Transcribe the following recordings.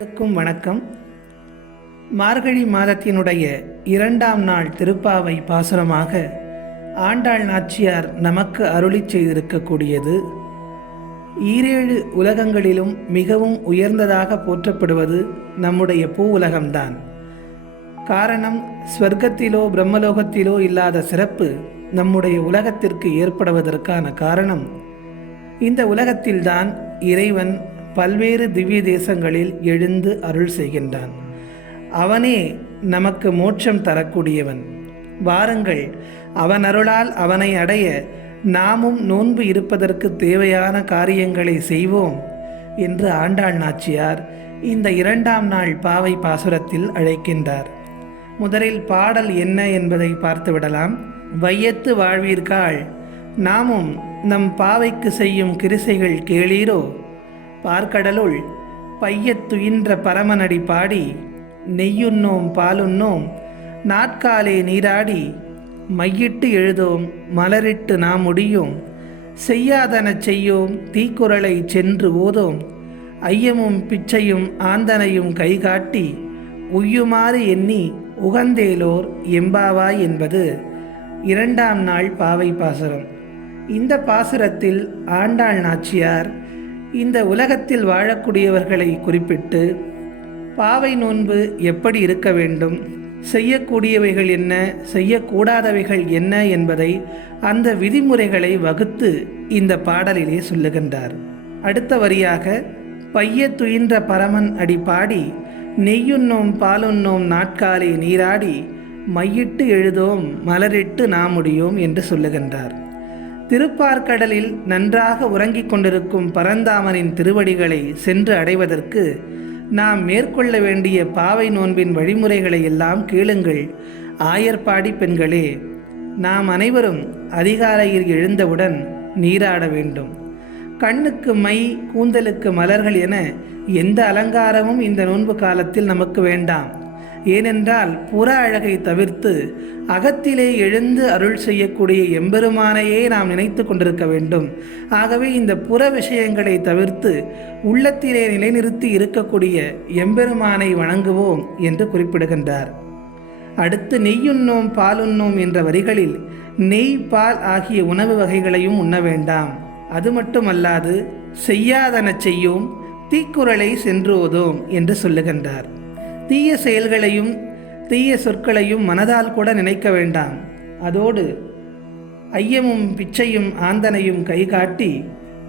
அனைவருக்கும் வணக்கம். மார்கழி மாதத்தினுடைய இரண்டாம் நாள் திருப்பாவை பாசுரமாக ஆண்டாள் நாச்சியார் நமக்கு அருளி செய்திருக்கக்கூடியது. ஈரேழு உலகங்களிலும் மிகவும் உயர்ந்ததாக போற்றப்படுவது நம்முடைய பூ உலகம்தான். காரணம் ஸ்வர்க்கத்திலோ பிரம்மலோகத்திலோ இல்லாத சிறப்பு நம்முடைய உலகத்திற்கு ஏற்படுவதற்கான காரணம் இந்த உலகத்தில்தான் இறைவன் பல்வேறு திவ்ய தேசங்களில் எழுந்து அருள் செய்கின்றான். அவனே நமக்கு மோட்சம் தரக்கூடியவன். வாருங்கள் அவன் அருளால் அவனை அடைய நாமும் நோன்பு இருப்பதற்கு தேவையான காரியங்களை செய்வோம் என்று ஆண்டாள் நாச்சியார் இந்த இரண்டாம் நாள் பாவை பாசுரத்தில் அழைக்கின்றார். முதலில் பாடல் என்ன என்பதை பார்த்துவிடலாம் வையத்து வாழ்வீர்காள் நாமும் நம் பாவைக்கு செய்யும் கிருசைகள் கேளீரோ? பார்க்கடலுள் பையத்துயின்ற பரமனடி பாடி நெய்யுண்ணோம் பாலுண்ணோம் நாட்காலே நீராடி மையிட்டு எழுதோம் மலரிட்டு நாம் முடியும் செய்யாதன செய்யோம் தீக்குறளை சென்று ஓதோம் ஐயமும் பிச்சையும் ஆந்தனையும் கைகாட்டி உய்யுமாறு எண்ணி உகந்தேலோர் எம்பாவாய் என்பது இரண்டாம் நாள் பாவை பாசுரம். இந்த பாசுரத்தில் ஆண்டாள் நாச்சியார் இந்த உலகத்தில் வாழக்கூடியவர்களை குறிப்பிட்டு பாவை நோன்பு எப்படி இருக்க வேண்டும்? செய்யக்கூடியவைகள் என்ன? செய்யக்கூடாதவைகள் என்ன என்பதை அந்த விதிமுறைகளை வகுத்து இந்த பாடலிலே சொல்லுகின்றார். அடுத்த வரியாக பைய துயின்ற பரமன் அடி பாடி நெய்யுண்ணோம் பாலுண்ணோம் நாட்காலே நீராடி மையிட்டு எழுதோம் மலரிட்டு நாமுடியோம் என்று சொல்லுகின்றார். திருப்பார்க்கடலில் நன்றாக உறங்கிக் கொண்டிருக்கும் பரந்தாமனின் திருவடிகளை சென்று அடைவதற்கு நாம் மேற்கொள்ள வேண்டிய பாவை நோன்பின் வழிமுறைகளை எல்லாம் கேளுங்கள். ஆயர்பாடி பெண்களே நாம் அனைவரும் அதிகாலையில் எழுந்தவுடன் நீராட வேண்டும். கண்ணுக்கு மை கூந்தலுக்கு மலர்கள் என எந்த அலங்காரமும் இந்த நோன்பு காலத்தில் நமக்கு வேண்டாம். ஏனென்றால் புற அழகை தவிர்த்து அகத்திலே எழுந்து அருள் செய்யக்கூடிய எம்பெருமானையே நாம் நினைத்து கொண்டிருக்க வேண்டும். ஆகவே இந்த புற விஷயங்களை தவிர்த்து உள்ளத்திலே நிலைநிறுத்தி இருக்கக்கூடிய எம்பெருமானை வணங்குவோம் என்று குறிப்பிடுகின்றார். அடுத்து நெய்யுண்ணோம் பாலுண்ணோம் என்ற வரிகளில் நெய் பால் ஆகிய உணவு வகைகளையும் உண்ண வேண்டாம். அது மட்டுமல்லாது செய்யாதன செய்யோம் தீக்குறளை சென்றுவதோம் என்று சொல்லுகின்றார். தீய செயல்களையும் தீய சொற்களையும் மனதால் கூட நினைக்க வேண்டாம். அதோடு ஐயமும் பிச்சையும் ஆந்தனையும் கைகாட்டி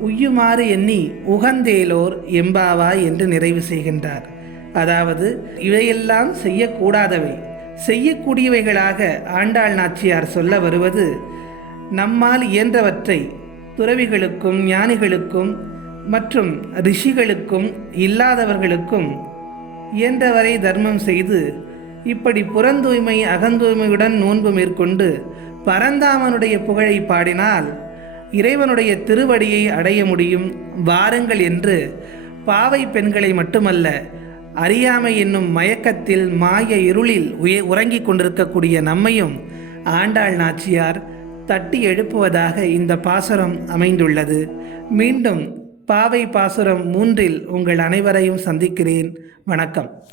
உய்யுமாறு எண்ணி உகந்தேலோர் எம்பாவா என்று நிறைவு செய்கின்றார். அதாவது இவையெல்லாம் செய்யக்கூடாதவை. செய்யக்கூடியவைகளாக ஆண்டாள் நாச்சியார் சொல்ல வருவது நம்மால் இயன்றவற்றை துறவிகளுக்கும் ஞானிகளுக்கும் மற்றும் ரிஷிகளுக்கும் இல்லாதவர்களுக்கும் இயன்றவரை தர்மம் செய்து இப்படி புறந்தூய்மை அகந்தூய்மையுடன் நோன்பு மேற்கொண்டு பரந்தாமனுடைய புகழை பாடினால் இறைவனுடைய திருவடியை அடைய முடியும் வாருங்கள் என்று பாவை பெண்களை மட்டுமல்ல அறியாமை என்னும் மயக்கத்தில் மாய இருளில் உய உறங்கிக் கொண்டிருக்கக்கூடிய நம்மையும் ஆண்டாள் நாச்சியார் தட்டி எழுப்புவதாக இந்த பாசரம் அமைந்துள்ளது. மீண்டும் பாவை பாசுரம் மூன்றில் உங்கள் அனைவரையும் சந்திக்கிறேன். வணக்கம்.